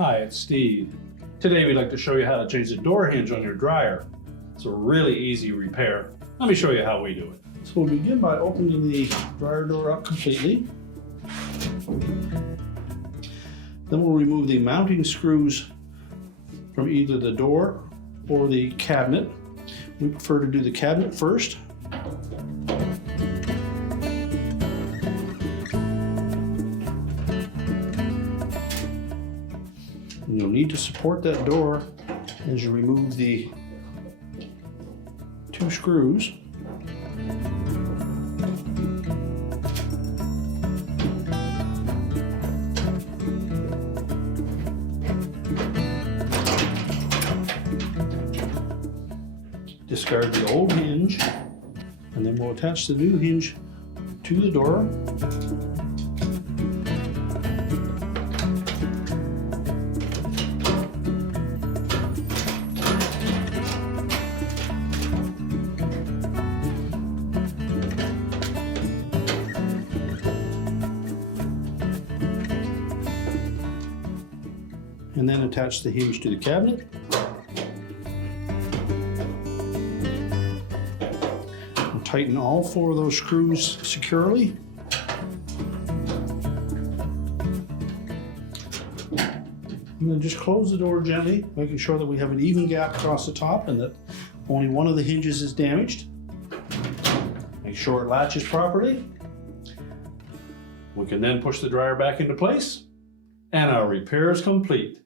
Hi, it's Steve. Today we'd like to show you how to change the door hinge on your dryer. It's a really easy repair. Let me show you how we do it. So we'll begin by opening the dryer door up completely. Then we'll remove the mounting screws from either the door or the cabinet. We prefer to do the cabinet first. And you'll need to support that door as you remove the two screws. Discard the old hinge, and then we'll attach the new hinge to the door. And then attach the hinge to the cabinet. And tighten all four of those screws securely. And then just close the door gently, making sure that we have an even gap across the top and that only one of the hinges is damaged. Make sure it latches properly. We can then push the dryer back into place, and our repair is complete.